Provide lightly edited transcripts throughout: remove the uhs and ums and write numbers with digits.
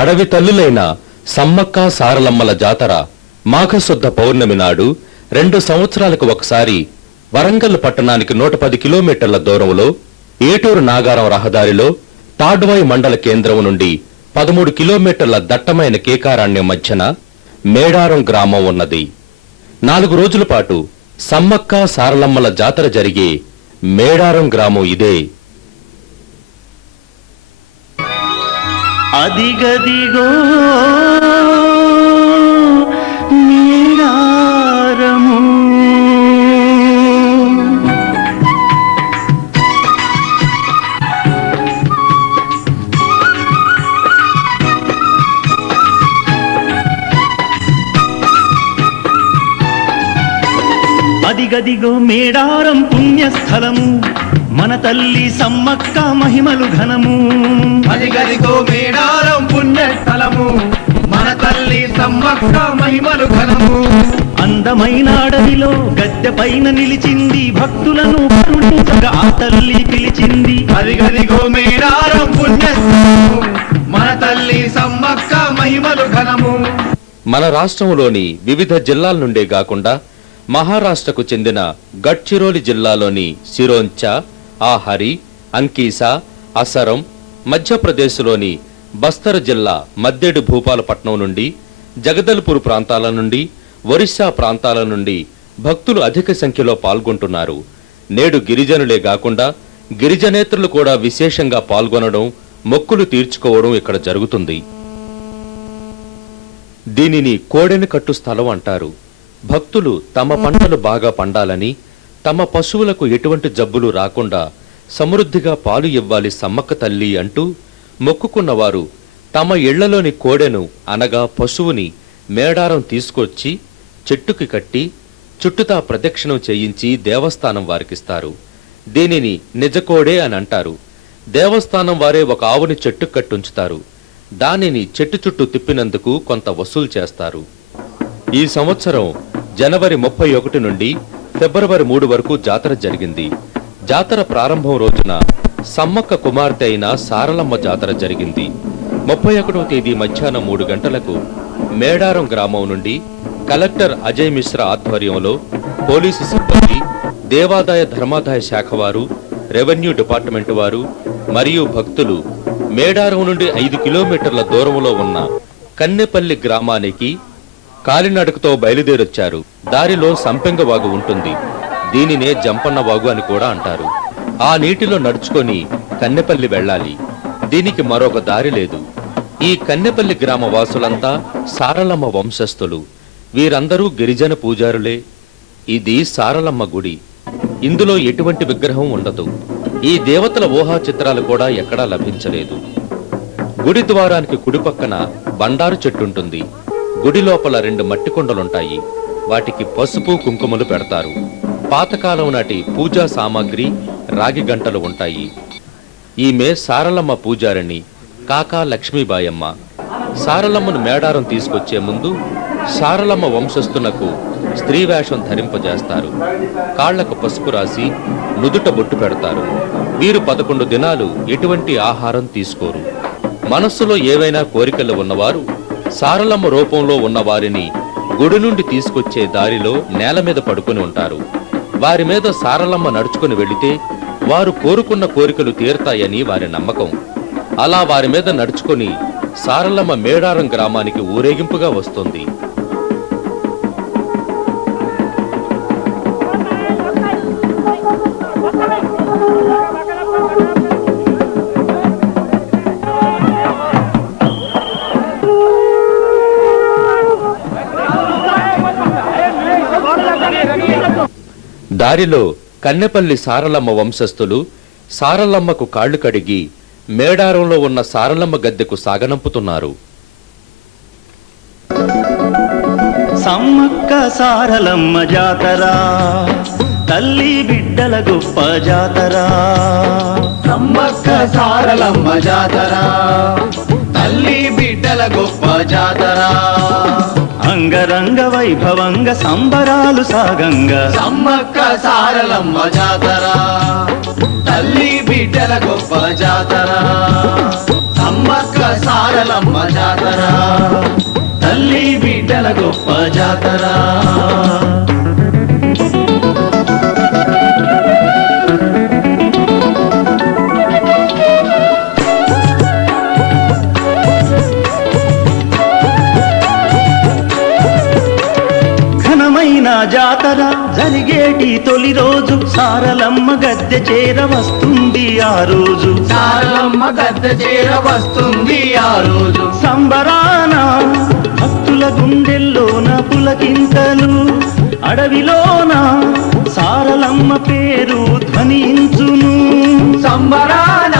అడవి తల్లులైన సమ్మక్క సారలమ్మల జాతర మాఘశుద్ధ పౌర్ణమి నాడు 2 సంవత్సరాలకు ఒకసారి వరంగల్ పట్టణానికి 110 కిలోమీటర్ల దూరంలో ఏటూరు నాగారం రహదారిలో తాడ్వాయి మండల కేంద్రం నుండి 13 కిలోమీటర్ల దట్టమైన కేకారణ్యం మధ్యన మేడారం గ్రామం ఉన్నది. 4 రోజుల పాటు సమ్మక్క సారలమ్మల జాతర జరిగే మేడారం గ్రామం ఇదే. అదిగదిగో మేడారము, అదిగదిగో మేడారం పుణ్యస్థలము, మన తల్లి సమ్మక్క మహిమలు ఘనము. అదిగదిగో మేడారం పుణ్యస్థలము, మన తల్లి సమ్మక్క మహిమలు ఘనము. అందమైన అడవిలో గద్దె పైన నిలిచింది, భక్తులను కరుణించగా ఆ తల్లి పిలిచింది. అదిగదిగో మేడారం పుణ్యస్థలము, మన తల్లి సమ్మక్క మహిమలు ఘనము. మన రాష్ట్రంలోని వివిధ జిల్లాల నుండే కాకుండా మహారాష్ట్రకు చెందిన గడ్చిరోలి జిల్లాలోని సిరోంచా, ఆహరి, అంకీసా, అసరం, మధ్యప్రదేశ్లోని బస్తర్ జిల్లా మద్దెడు భూపాలపట్నం నుండి, జగదల్పూర్ ప్రాంతాల నుండి, ఒరిస్సా ప్రాంతాల నుండి భక్తులు అధిక సంఖ్యలో పాల్గొంటున్నారు. నేడు గిరిజనులే కాకుండా గిరిజనేతరులు కూడా విశేషంగా పాల్గొనడం, మొక్కులు తీర్చుకోవడం ఇక్కడ జరుగుతుంది. దీనిని కోడెని కట్టు స్థలం అంటారు. భక్తులు తమ పంటలు బాగా పండాలని, తమ పశువులకు ఎటువంటి జబ్బులు రాకుండా సమృద్ధిగా పాలు ఇవ్వాలి సమ్మక్క తల్లి అంటూ మొక్కుకున్నవారు తమ ఇళ్లలోని కోడెను అనగా పశువుని మేడారం తీసుకొచ్చి చెట్టుకి కట్టి చుట్టుతా ప్రదక్షిణం చేయించి దేవస్థానం వారికిస్తారు. దీనిని నిజకోడే అని అంటారు. దేవస్థానం వారే ఒక ఆవుని చెట్టు కట్టుంచుతారు. దానిని చెట్టు చుట్టూ తిప్పినందుకు కొంత వసూలు చేస్తారు. ఈ సంవత్సరం జనవరి 31 నుండి ఫిబ్రవరి 3 వరకు జాతర జరిగింది. జాతర ప్రారంభం రోజున సమ్మక్క కుమార్తె అయిన సారలమ్మ జాతర జరిగింది. 31వ తేదీ మధ్యాహ్నం 3 గంటలకు మేడారం గ్రామం నుండి కలెక్టర్ అజయ్ మిశ్రా ఆధ్వర్యంలో పోలీసు సిబ్బంది, దేవాదాయ ధర్మాదాయ శాఖ వారు, రెవెన్యూ డిపార్ట్మెంట్ వారు మరియు భక్తులు మేడారం నుండి 5 కిలోమీటర్ల దూరంలో ఉన్న కన్నెపల్లి గ్రామానికి కాలినడకతో బయలుదేరొచ్చారు. దారిలో సంపెంగ వాగు ఉంటుంది. దీనినే జంపన్న వాగు అని కూడా అంటారు. ఆ నీటిలో నడుచుకొని కన్నెపల్లి వెళ్ళాలి. దీనికి మరొక దారి లేదు. ఈ కన్నెపల్లి గ్రామ వాసులంతా సారలమ్మ వంశస్థులు. వీరందరూ గిరిజన పూజారులే. ఇది సారలమ్మ గుడి. ఇందులో ఎటువంటి విగ్రహం ఉండదు. ఈ దేవతల ఊహా చిత్రాలు కూడా ఎక్కడా లభించలేదు. గుడి ద్వారానికి కుడి పక్కన బండారు చెట్టుంటుంది. గుడి లోపల 2 మట్టి కుండలుంటాయి. వాటికి పసుపు కుంకుమలు పెడతారు. పాతకాలం నాటి పూజా సామాగ్రి, రాగి గంటలు ఉంటాయి. ఈమె సారలమ్మ పూజారిణి కాకా లక్ష్మీబాయమ్మ. సారలమ్మను మేడారం తీసుకొచ్చే ముందు సారలమ్మ వంశస్థునకు స్త్రీ వేషం ధరింపజేస్తారు. కాళ్లకు పసుపు రాసి నుదుట బొట్టు పెడతారు. వీరు 11 దినాలు ఎటువంటి ఆహారం తీసుకోరు. మనస్సులో ఏవైనా కోరికలు ఉన్నవారు సారలమ్మ రూపంలో ఉన్న వారిని గుడి నుండి తీసుకొచ్చే దారిలో నేల మీద పడుకుని ఉంటారు. వారి మీద సారలమ్మ నడుచుకుని వెళితే వారు కోరుకున్న కోరికలు తీరుతాయని వారి నమ్మకం. అలా వారి మీద నడుచుకుని సారలమ్మ మేడారం గ్రామానికి ఊరేగింపుగా వస్తుంది. దారిలో కన్నెపల్లి సారలమ్మ వంశస్థులు సారలమ్మకు కాళ్లు కడిగి మేడారంలో ఉన్న సారలమ్మ గద్దెకు సాగనంపుతున్నారు. సమ్మక్క సారలమ్మ జాతర, తల్లి బిడ్డల గొప్ప జాతర. సమ్మక్క సారలమ్మ జాతర, తల్లి బిడ్డల గొప్ప జాతర. అంగరంగ వైభవంగ సంబరాలు సాగంగా సమ్మక్క సారలమ్మ జాతర, తల్లి బిడ్డల గొప్ప జాతర. సమ్మక్క సారలమ్మ జాతర తల్లి బిడ్డల గొప్ప జాతర ఘనమైన జాతర జరిగేటి తొలి రోజు సారలమ్మ గద్దె చేర వస్తుంది ఆ రోజు సారలమ్మ గద్దె చేర వస్తుంది ఆ రోజు సంబరాన భక్తుల గుండెల్లోన పులకింతలు అడవిలోన సారలమ్మ పేరు ధ్వనించును సంబరాన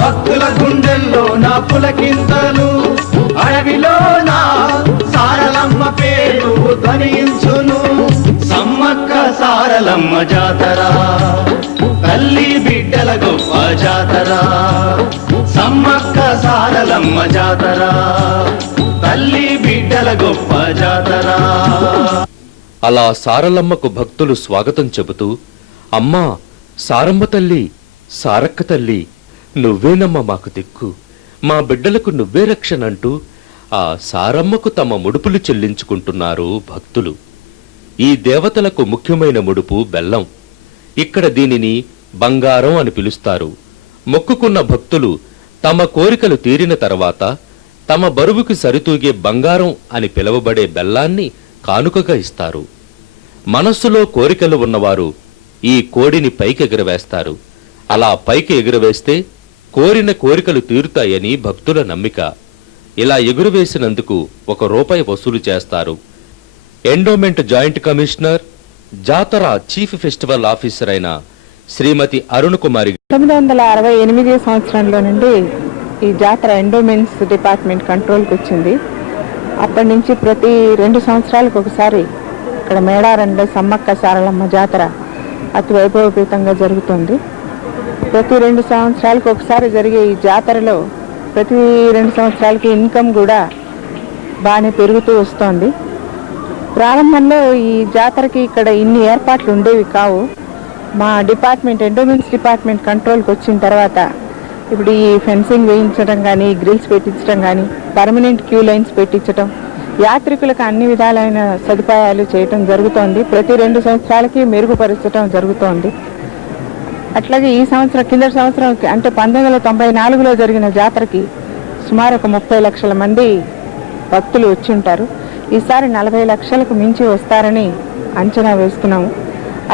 భక్తుల గుండెల్లో నా పులకింతలు అడవిలోన సారలమ్మ పేరు ధ్వనించును సమ్మక్క సారలమ్మ జాతర తల్లి బిడ్డల గొప్ప జాతర సమ్మక్క సారలమ్మ జాతర తల్లి బిడ్డల గొప్ప జాతర అలా సారలమ్మకు భక్తులు స్వాగతం చెబుతూ అమ్మా సారమ్మ తల్లి సారక్క తల్లి నువ్వేనమ్మా మాకు దిక్కు మా బిడ్డలకు నువ్వే రక్షణంటూ ఆ సారమ్మకు తమ ముడుపులు చెల్లించుకుంటున్నారు భక్తులు. ఈ దేవతలకు ముఖ్యమైన ముడుపు బెల్లం. ఇక్కడ దీనిని బంగారం అని పిలుస్తారు. మొక్కుకున్న భక్తులు తమ కోరికలు తీరిన తర్వాత తమ బరువుకి సరితూగే బంగారం అని పిలువబడే బెల్లాన్ని కానుకగా ఇస్తారు. మనస్సులో కోరికలు ఉన్నవారు ఈ కోడిని పైకి ఎగురవేస్తారు. అలా పైకి ఎగురవేస్తే కోరిన కోరికలు తీరుతాయని భక్తుల నమ్మిక. ఇలా ఎగురవేసినందుకు ₹1 వసూలు చేస్తారు. ఎండోమెంట్ జాయింట్ కమిషనర్, జాతర చీఫ్ ఫెస్టివల్ ఆఫీసర్ అయిన శ్రీమతి అరుణ్ కుమారి 1968 సంవత్సరంలో నుండి ఈ జాతర ఎండోమెంట్స్ డిపార్ట్మెంట్ కంట్రోల్కి వచ్చింది. అప్పటి నుంచి ప్రతి 2 సంవత్సరాలకు ఒకసారి ఇక్కడ మేడారంలో సమ్మక్క సారలమ్మ జాతర అతి వైభవపేతంగా జరుగుతుంది. ప్రతి 2 సంవత్సరాలకు ఒకసారి జరిగే ఈ జాతరలో ప్రతి 2 సంవత్సరాలకి ఇన్కమ్ కూడా బాగానే పెరుగుతూ వస్తోంది. ప్రారంభంలో ఈ జాతరకి ఇక్కడ ఇన్ని ఏర్పాట్లు ఉండేవి కావు. మా డిపార్ట్మెంట్ ఎండోమెంట్స్ డిపార్ట్మెంట్ కంట్రోల్కి వచ్చిన తర్వాత ఇప్పుడు ఈ ఫెన్సింగ్ వేయించడం కానీ, గ్రిల్స్ పెట్టించడం కానీ, పర్మనెంట్ క్యూ లైన్స్ పెట్టించడం, యాత్రికులకు అన్ని విధాలైన సదుపాయాలు చేయటం జరుగుతోంది. ప్రతి 2 సంవత్సరాలకి మెరుగుపరచడం జరుగుతోంది. అట్లాగే ఈ సంవత్సరం కిందటి సంవత్సరం అంటే 1994లో జరిగిన జాతరకి సుమారు 30 లక్షల మంది భక్తులు వచ్చి ఉంటారు. ఈసారి 40 లక్షలకు మించి వస్తారని అంచనా వేస్తున్నాము.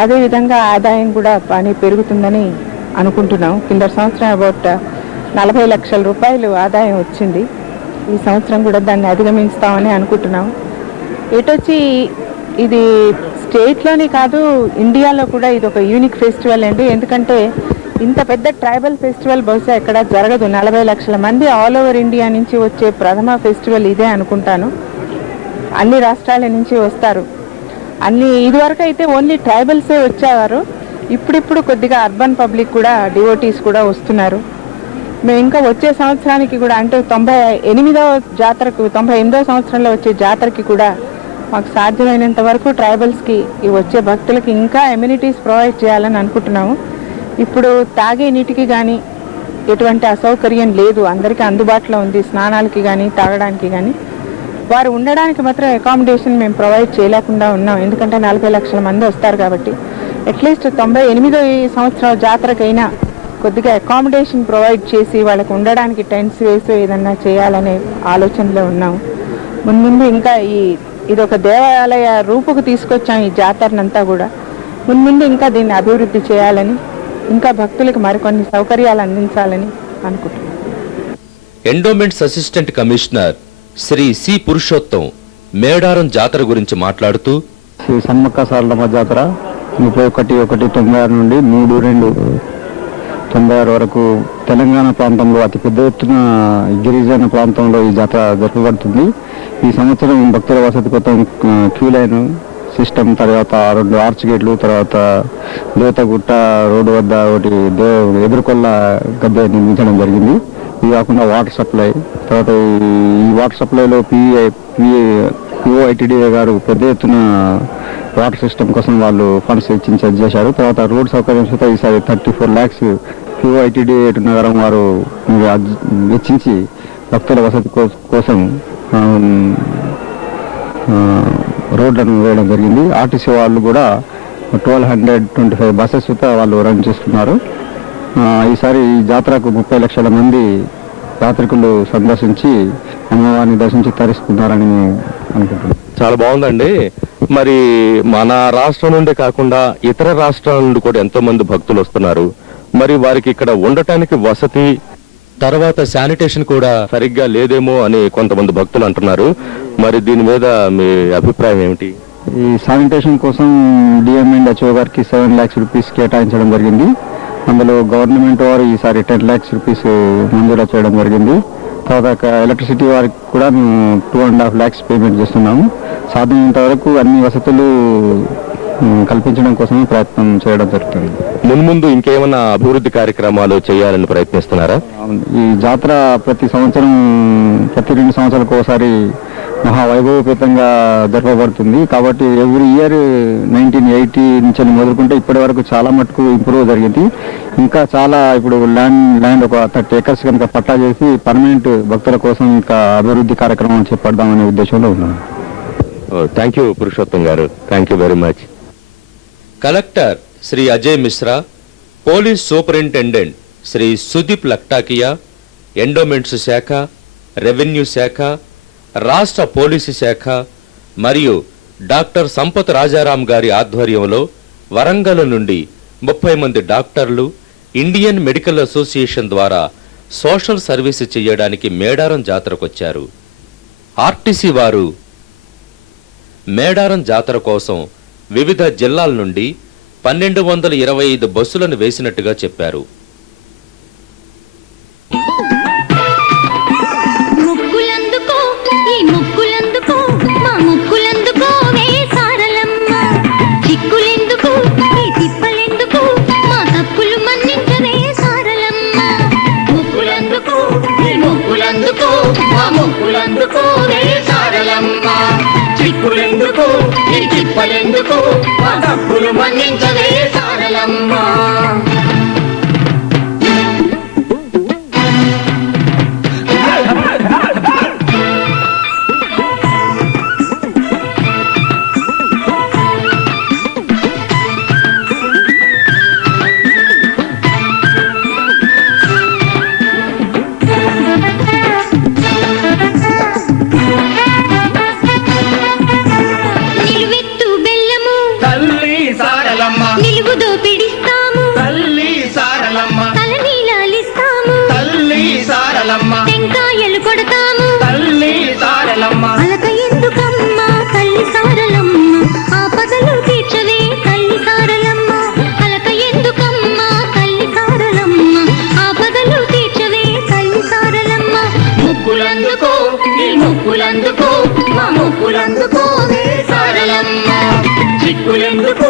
అదేవిధంగా ఆదాయం కూడా బాగా పెరుగుతుందని అనుకుంటున్నాం. కిందటి సంవత్సరం అబౌట్ 40 లక్షల రూపాయలు ఆదాయం వచ్చింది. ఈ సంవత్సరం కూడా దాన్ని అధిగమిస్తామని అనుకుంటున్నాం. ఇటొచ్చి ఇది స్టేట్లోనే కాదు, ఇండియాలో కూడా ఇది ఒక యూనిక్ ఫెస్టివల్ అండి. ఎందుకంటే ఇంత పెద్ద ట్రైబల్ ఫెస్టివల్ బహుశా ఎక్కడ జరగదు. 40 లక్షల మంది ఆల్ ఓవర్ ఇండియా నుంచి వచ్చే ప్రథమ ఫెస్టివల్ ఇదే అనుకుంటాను. అన్ని రాష్ట్రాల నుంచి వస్తారు. ఇదివరకు అయితే ఓన్లీ ట్రైబల్సే వచ్చేవారు. ఇప్పుడిప్పుడు కొద్దిగా అర్బన్ పబ్లిక్ కూడా, డివోటీస్ కూడా వస్తున్నారు. మేము ఇంకా వచ్చే సంవత్సరానికి కూడా అంటే 98వ జాతరకు 98వ సంవత్సరంలో వచ్చే జాతరకి కూడా మాకు సాధ్యమైనంత వరకు ట్రైబల్స్కి ఈ వచ్చే భక్తులకి ఇంకా ఎమ్యూనిటీస్ ప్రొవైడ్ చేయాలని అనుకుంటున్నాము. ఇప్పుడు తాగే నీటికి కానీ ఎటువంటి అసౌకర్యం లేదు, అందరికీ అందుబాటులో ఉంది. స్నానాలకి కానీ తాగడానికి కానీ. వారు ఉండడానికి మాత్రం అకామిడేషన్ మేము ప్రొవైడ్ చేయలేకుండా ఉన్నాం. ఎందుకంటే 40 లక్షల మంది వస్తారు కాబట్టి. అట్లీస్ట్ 98వ సంవత్సరం జాతరకైనా కొద్దిగా అకామిడేషన్ ప్రొవైడ్ చేసి వాళ్ళకు ఉండడానికి టెంట్స్ వేసి ఏదన్నా చేయాలనే ఆలోచనలో ఉన్నాం. ముందు ఇంకా ఇది ఒక దేవాలయ రూపుకు తీసుకొచ్చాం ఈ జాతరనంతా కూడా. ముందు ఇంకా దీన్ని అభివృద్ధి చేయాలని, ఇంకా భక్తులకు మరికొన్ని సౌకర్యాలు అందించాలని అనుకుంటున్నాం. Endowments assistant commissioner Shri C Purushottam Medaram జాతర గురించి మాట్లాడుతూ, శ్రీ సమ్మక్క సారలమ్మ జాతర 31/1/96 నుండి 3/2/96 వరకు తెలంగాణ ప్రాంతంలో అతి పెద్ద ఎత్తున గిరిజన ప్రాంతంలో ఈ జాతర జరపబడుతుంది. ఈ సంవత్సరం భక్తుల వసతి కోసం క్యూ లైన్ సిస్టమ్, తర్వాత 2 ఆర్చ్ గేట్లు, తర్వాత దేవతగుట్ట రోడ్డు వద్ద ఒకటి ఎదుర్కొల్ల గద్దె నిర్మించడం జరిగింది. ఇది కాకుండా వాటర్ సప్లై, తర్వాత ఈ వాటర్ సప్లైలో పిఓఐటిడిఏ గారు పెద్ద ఎత్తున వాటర్ సిస్టమ్ కోసం వాళ్ళు ఫండ్స్ ఇచ్చి చేశారు. తర్వాత రోడ్ సౌకర్యం ఈసారి 34 lakhs QITD నగరం వారు వెచ్చించి భక్తుల వసతి కోసం రోడ్లను వేయడం జరిగింది. ఆర్టీసీ వాళ్ళు కూడా 1225 బస్సెస్ వాళ్ళు రన్ చేస్తున్నారు. ఈసారి ఈ జాతరకు 30 లక్షల మంది యాత్రికులు సందర్శించి అమ్మవారిని దర్శించి తరిస్తున్నారని అనుకుంటున్నాను. చాలా బాగుందండి. మరి మన రాష్ట్రం నుండి కాకుండా ఇతర రాష్ట్రాల నుండి కూడా ఎంతో మంది భక్తులు వస్తున్నారు. మరి వారికి ఇక్కడ ఉండటానికి వసతి తర్వాత శానిటేషన్ కూడా సరిగ్గా లేదేమో అని కొంతమంది భక్తులు అంటున్నారు. మరి దీని మీద మీ అభిప్రాయం ఏమిటి? ఈ శానిటేషన్ కోసం డిఎం అండ్ హెచ్ఓ గారికి 7 lakhs రూపీస్ కేటాయించడం జరిగింది. అందులో గవర్నమెంట్ వారు ఈసారి 10 lakhs రూపీస్ మంజూరు చేయడం జరిగింది. తర్వాత ఎలక్ట్రిసిటీ వారికి కూడా మేము 2.5 lakhs పేమెంట్ చేస్తున్నాము. సాధ్యమైనంత వరకు అన్ని వసతులు కల్పించడం కోసమే ప్రయత్నం చేయడం జరుగుతుంది. మున్ముందు ఇంకేమైనా అభివృద్ధి కార్యక్రమాలు చేయాలని ప్రయత్నిస్తున్నారా? ఈ జాతర ప్రతి 2 సంవత్సరాలకు ఒకసారి మహావైభవపేతంగా జరపబడుతుంది. కాబట్టి ఎవ్రీ ఇయర్ 1980 నుంచి మొదలుకుంటే ఇప్పటి వరకు చాలా మటుకు ఇంప్రూవ్ జరిగింది. ఇంకా చాలా ఇప్పుడు ల్యాండ్ ఒక 30 acres కనుక పట్టా చేసి పర్మనెంట్ భక్తుల కోసం ఇంకా అభివృద్ధి కార్యక్రమం చేపడదామనే ఉద్దేశంలో ఉన్నాను. Thank you Purushottam garu. Thank you very much. Collector Shri Ajay Mishra, police superintendent Shri Sudeep Laktakia, endowments శాఖ, రెవెన్యూ శాఖ, రాష్ట్ర పోలీసు శాఖ మరియు డాక్టర్ సంపత్ రాజారాం గారి ఆధ్వర్యంలో వరంగల్ నుండి 30 మంది డాక్టర్లు ఇండియన్ మెడికల్ అసోసియేషన్ ద్వారా సోషల్ సర్వీస్ చేయడానికి మేడారం జాతరకొచ్చారు. ఆర్టీసీ వారు మేడారం జాతర కోసం వివిధ జిల్లాల నుండి 1225 బస్సులను వేసినట్టుగా చెప్పారు. చిక్కులెందుకు ఈ చిప్పలెందుకు మా తప్పులు మన్నించవే సారలమ్మ. చిక్కులెందుకు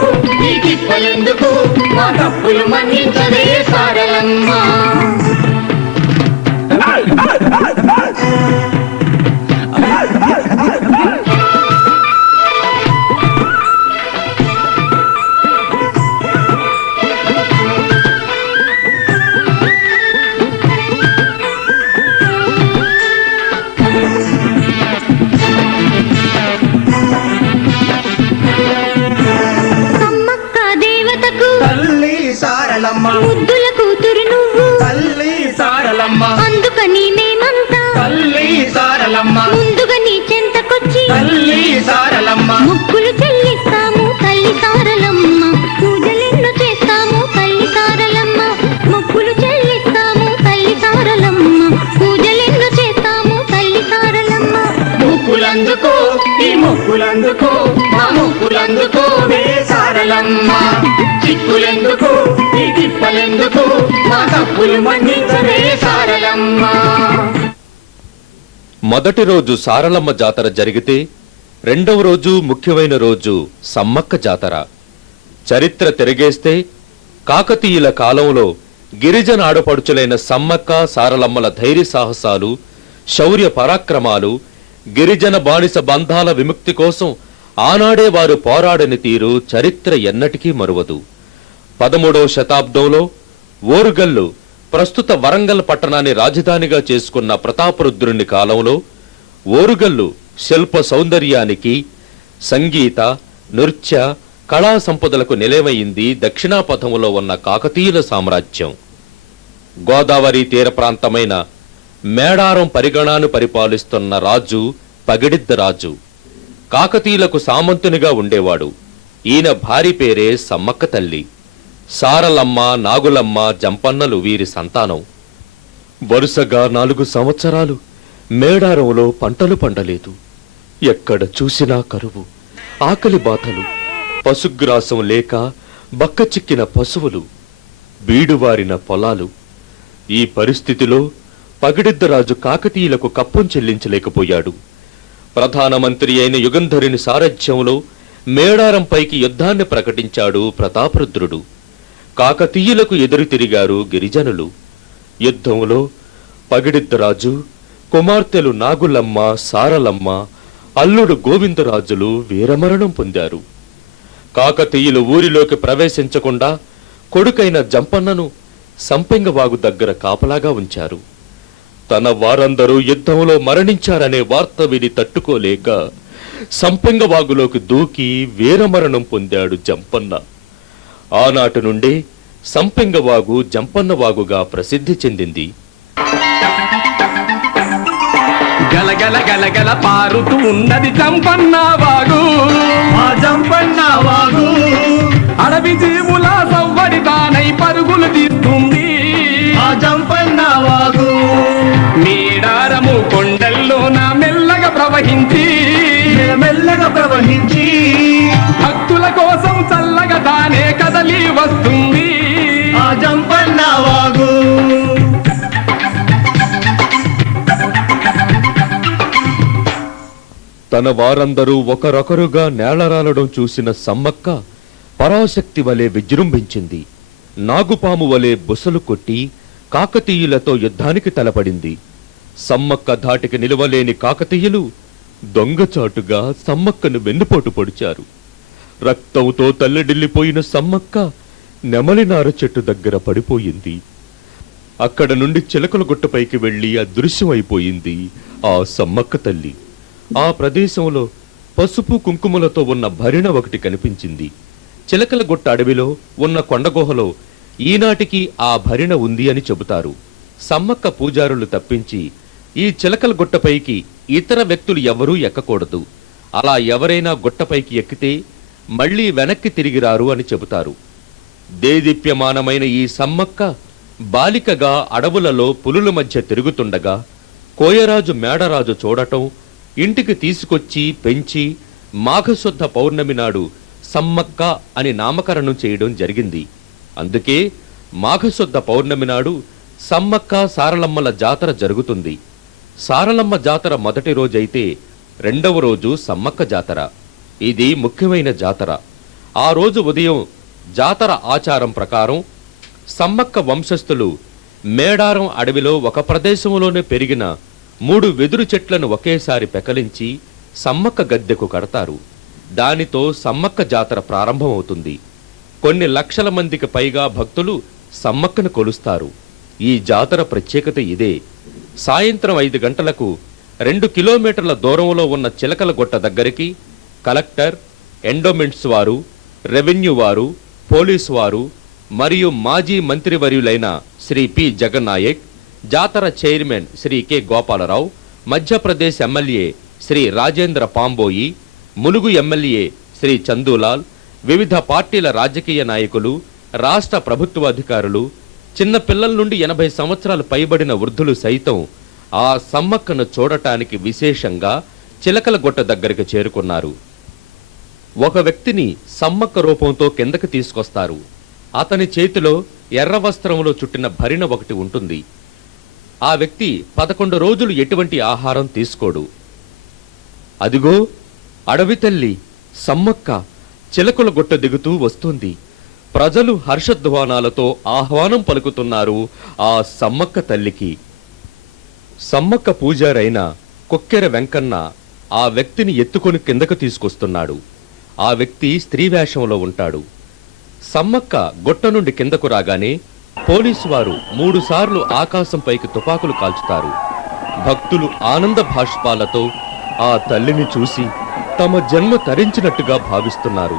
ఈ చిప్పలెందుకు మా తప్పులు మన్నించవే సారలమ్మ. ముద్దుల కూతురు నువ్వు తల్లి సారలమ్మ. అందుకని మేమంతా తల్లి సారలమ్మ ముందుగా నీ చెంతకొచ్చి తల్లి సారలమ్మ ముక్కులు చెల్లిస్తాము తల్లి సారలమ్మ. పూజలెన్నో చేస్తాము తల్లి సారలమ్మ. ముక్కులు చెల్లిస్తాము తల్లి సారలమ్మ. పూజలెన్నో చేస్తాము తల్లి సారలమ్మ. ముక్కులందుకో ఈ ముక్కులందుకో మా ముక్కులందుకో వే సారలమ్మ. చిక్కులెందుకు ఈ తిప్పలెందుకు మా తప్పులు మన్నించవే సారలమ్మ. మొదటి రోజు సారలమ్మ జాతర జరిగితే రెండవ రోజు ముఖ్యమైన రోజు సమ్మక్క జాతర. చరిత్ర తిరిగేస్తే కాకతీయుల కాలంలో గిరిజన ఆడపడుచులైన సమ్మక్క సారలమ్మల ధైర్య సాహసాలు, శౌర్య పరాక్రమాలు, గిరిజన బానిస బంధాల విముక్తి కోసం ఆనాడే వారు పోరాడని తీరు చరిత్ర ఎన్నటికీ మరువదు. 13వ శతాబ్దంలో ఓరుగల్లు ప్రస్తుత వరంగల్ పట్టణాన్ని రాజధానిగా చేసుకున్న ప్రతాపరుద్రుని కాలంలో ఓరుగల్లు శిల్ప సౌందర్యానికి, సంగీత, నృత్య, కళా సంపదలకు నిలయమైంది దక్షిణాపథములో ఉన్న కాకతీయుల సామ్రాజ్యం. గోదావరి తీర ప్రాంతమైన మేడారం పరిగణాను పరిపాలిస్తున్న రాజు పగిడిద్ద రాజు. కాకతీయులకు సామంతునిగా ఉండేవాడు. ఈయన భార్య పేరే సమ్మక్క తల్లి. సారలమ్మ, నాగులమ్మ, జంపన్నలు వీరి సంతానం. వరుసగా 4 సంవత్సరాలు మేడారంలో పంటలు పండలేదు. ఎక్కడ చూసినా కరువు, ఆకలి బాధలు, పశుగ్రాసం లేక బక్కచిక్కిన పశువులు, బీడువారిన పొలాలు. ఈ పరిస్థితిలో పగిడిద్దరాజు కాకతీయులకు కప్పం చెల్లించలేకపోయాడు. ప్రధానమంత్రి అయిన యుగంధరుని సారథ్యంలో మేడారంపైకి యుద్ధాన్ని ప్రకటించాడు ప్రతాపరుద్రుడు. కాకతీయులకు ఎదురు తిరిగారు గిరిజనులు. యుద్ధంలో పగిడిద్దరాజు కుమార్తెలు నాగులమ్మ, సారలమ్మ, అల్లుడు గోవిందరాజులు వీరమరణం పొందారు. కాకతీయులు ఊరిలోకి ప్రవేశించకుండా కొడుకైన జంపన్నను సంపెంగవాగు దగ్గర కాపలాగా ఉంచారు. తన వారందరూ యుద్ధంలో మరణించారనే వార్త విని తట్టుకోలేక సంపెంగవాగులోకి దూకి వీరమరణం పొందాడు జంపన్న. ఆనాటి నుండే సంపెంగవాగు జంపన్నవాగుగా ప్రసిద్ధి చెందింది. గలగల గలగల పారుతూ ఉన్నది జంపన్న వాగు. ఆ జంపన్న వాగు అడవి జీవుల సవ్వడి తానై పరుగులు తీస్తుంది. ఆ జంపన్న వాగు మేడారము కొండల్లోన మెల్లగా ప్రవహించి మెల్లగా ప్రవహించి భక్తుల కోసం చల్లగా తానే కదలి వస్తుంది. ఆ జంపన్న వాగు తన వారందరూ ఒకరొకరుగా నేలరాలడం చూసిన సమ్మక్క పరాశక్తి వలె విజృంభించింది. నాగుపాము వలె బుసలు కొట్టి కాకతీయులతో యుద్ధానికి తలపడింది. సమ్మక్క ధాటికి నిలవలేని కాకతీయులు దొంగచాటుగా సమ్మక్కను వెన్నుపోటు పొడిచారు. రక్తంతో తల్లడిల్లిపోయిన సమ్మక్క నెమలినార చెట్టు దగ్గర పడిపోయింది. అక్కడ నుండి చిలకల గుట్టపైకి వెళ్లి అదృశ్యమైపోయింది ఆ సమ్మక్క తల్లి. ఆ ప్రదేశంలో పసుపు కుంకుమలతో ఉన్న భరిణ ఒకటి కనిపించింది. చిలకల గుట్ట అడవిలో ఉన్న కొండగుహలో ఈనాటికి ఆ భరిణ ఉంది అని చెబుతారు. సమ్మక్క పూజారులు తప్పించి ఈ చిలకల గుట్టపైకి ఇతర వ్యక్తులు ఎవరూ ఎక్కకూడదు. అలా ఎవరైనా గుట్టపైకి ఎక్కితే మళ్లీ వెనక్కి తిరిగిరారు అని చెబుతారు. దేదీప్యమానమైన ఈ సమ్మక్క బాలికగా అడవులలో పులుల మధ్య తిరుగుతుండగా కోయరాజు మేడరాజు చూడటం, ఇంటికి తీసుకొచ్చి పెంచి మాఘశుద్ధ పౌర్ణమి నాడు సమ్మక్క అని నామకరణం చేయడం జరిగింది. అందుకే మాఘశుద్ధ పౌర్ణమి నాడు సమ్మక్క సారలమ్మల జాతర జరుగుతుంది. సారలమ్మ జాతర మొదటి రోజైతే రెండవ రోజు సమ్మక్క జాతర. ఇది ముఖ్యమైన జాతర. ఆ రోజు ఉదయం జాతర ఆచారం ప్రకారం సమ్మక్క వంశస్థులు మేడారం అడవిలో ఒక ప్రదేశంలోనే పెరిగిన 3 వెదురు చెట్లను ఒకేసారి పెకలించి సమ్మక్క గద్దెకు కడతారు. దానితో సమ్మక్క జాతర ప్రారంభమవుతుంది. కొన్ని లక్షల మందికి పైగా భక్తులు సమ్మక్కను కొలుస్తారు. ఈ జాతర ప్రత్యేకత ఇదే. సాయంత్రం 5 గంటలకు 2 కిలోమీటర్ల దూరంలో ఉన్న చిలకల గుట్ట దగ్గరికి కలెక్టర్, ఎండోమెంట్స్ వారు, రెవెన్యూ వారు, పోలీసు వారు మరియు మాజీ మంత్రివర్యులైన శ్రీ పి జగన్నాయక్, జాతర chairman Shri K Gopalarao, Madhya Pradesh MLA Shri Rajendra Pamboi, Mulugu MLA Shri Chandulal, వివిధ పార్టీల రాజకీయ నాయకులు, రాష్ట్ర ప్రభుత్వాధికారులు, చిన్న పిల్లల నుండి 80 సంవత్సరాలు పైబడిన వృద్ధులు సైతం ఆ సమ్మక్కను చూడటానికి విశేషంగా చిలకల గుట్ట దగ్గరికి చేరుకున్నారు. ఒక వ్యక్తిని సమ్మక్క రూపంతో కిందకి తీసుకొస్తారు. అతని చేతిలో ఎర్ర వస్త్రంలో చుట్టిన భరిణ ఒకటి ఉంటుంది. ఆ వ్యక్తి 11 రోజులు ఎటువంటి ఆహారం తీసుకోడు. అదిగో అడవి తల్లి సమ్మక్క చిలకల గుట్ట దిగుతూ వస్తుంది. ప్రజలు హర్షధ్వానాలతో ఆహ్వానం పలుకుతున్నారు ఆ సమ్మక్క తల్లికి. సమ్మక్క పూజారైన కొక్కెర వెంకన్న ఆ వ్యక్తిని ఎత్తుకొని కిందకు తీసుకొస్తున్నాడు. ఆ వ్యక్తి స్త్రీ వేషంలో ఉంటాడు. సమ్మక్క గుట్ట నుండి కిందకు రాగానే పోలీసు వారు 3 సార్లు ఆకాశం పైకి తుపాకులు కాల్చుతారు. భక్తులు ఆనంద భాష్పాలతో ఆ తల్లిని చూసి తమ జన్మ తరించినట్టుగా భావిస్తున్నారు.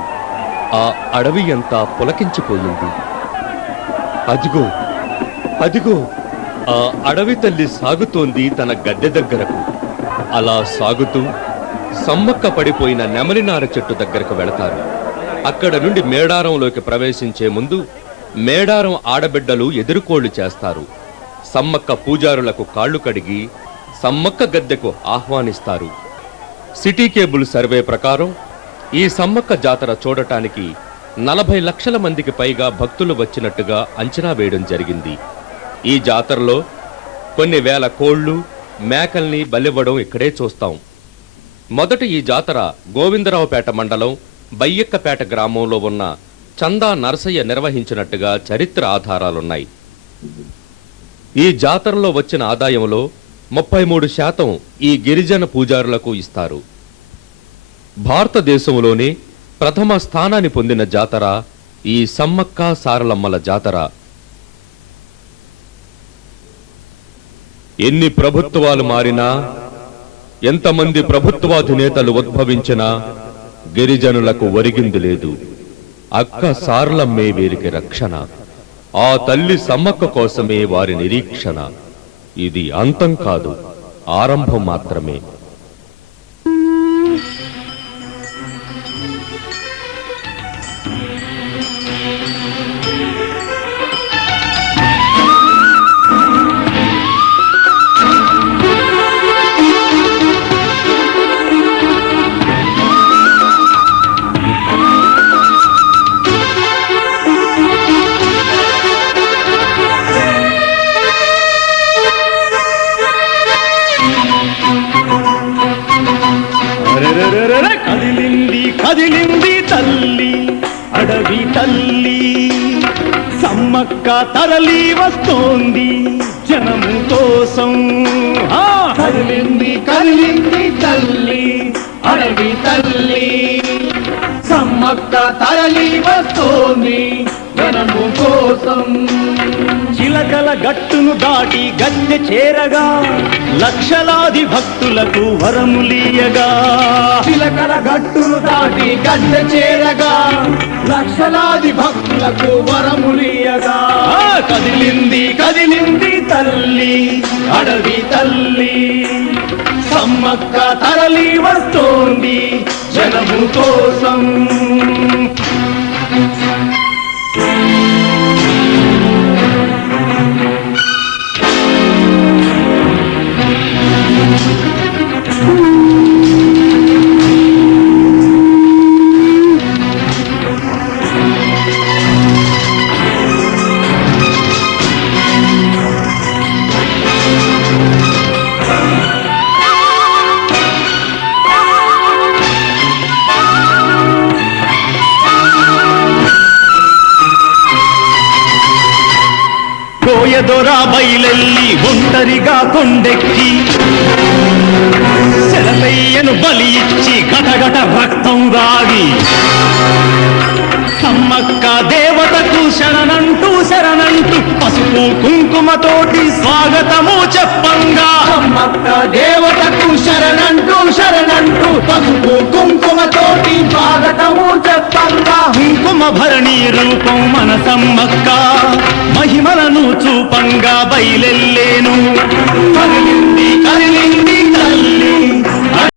ఆ అడవి అంతా పులకించిపోయింది. అదిగో అదిగో ఆ అడవి తల్లి సాగుతోంది తన గద్దె దగ్గరకు. అలా సాగుతూ సమ్మక్క పడిపోయిన నెమలినార చెట్టు దగ్గరకు వెళతారు. అక్కడ నుండి మేడారంలోకి ప్రవేశించే ముందు మేడారం ఆడబిడ్డలు ఎదురుకోళ్లు చేస్తారు. సమ్మక్క పూజారులకు కాళ్లు కడిగి సమ్మక్క గద్దెకు ఆహ్వానిస్తారు. సిటీ కేబుల్ సర్వే ప్రకారం ఈ సమ్మక్క జాతర చూడటానికి 40 లక్షల మందికి పైగా భక్తులు వచ్చినట్టుగా అంచనా వేయడం జరిగింది. ఈ జాతరలో కొన్ని వేల కోళ్లు మేకల్ని బలివ్వడం ఇక్కడే చూస్తాం. మొదట ఈ జాతర గోవిందరావుపేట మండలం బయ్యక్కపేట గ్రామంలో ఉన్న చందా నరసయ్య నిర్వహించినట్టుగా చరిత్ర ఆధారాలున్నాయి. ఈ జాతరలో వచ్చిన ఆదాయంలో 33% ఈ గిరిజన పూజారులకు ఇస్తారు. భారతదేశంలోనే ప్రథమ స్థానాన్ని పొందిన జాతర ఈ సమ్మక్క సారలమ్మల జాతర. ఎన్ని ప్రభుత్వాలు మారినా, ఎంతమంది ప్రభుత్వాధినేతలు ఉద్భవించినా గిరిజనులకు ఒరిగింది లేదు. అక్క సారలమ్మే వీరికి రక్షణ. ఆ తల్లి సమ్మక్క కోసమే వారి నిరీక్షణ. ఇది అంతం కాదు, ఆరంభం మాత్రమే. కదిలింది కదిలింది తల్లి అడవి తల్లి, సమ్మక్క తరలి వస్తోంది జనము కోసం. కదిలింది కదిలింది తల్లి అడవి తల్లి, సమ్మక్క తరలి వస్తోంది జనము కోసం. చిలకల గట్టును దాటి గద్దె చేరగా లక్షలాది భక్తులకు వరములీయగా. చిలకల గట్టును దాటి గద్దె చేరగా లక్షలాది భక్తులకు వరములీయగా. కదిలింది కదిలింది తల్లి అడవి తల్లి, సమ్మక్క తరలి వస్తోంది జనము కోసం. కోయదొరా బయలెల్లి ఒంటరిగా కొండెక్కి శరలయ్యను బలి ఇచ్చి గటగట రక్తం రాగి, సమ్మక్క దేవతకు శరణంటూ శరణంటూ పసుపు కుంకుమతోటి స్వాగతము చెప్పంగా. సమ్మక్క దేవతకు శరణంటూ శరణంటూ పసుపు కుంకుమతోటి స్వాగతము చెప్పంగా. కుంకుమ భరణి రూపం మన సమ్మక్క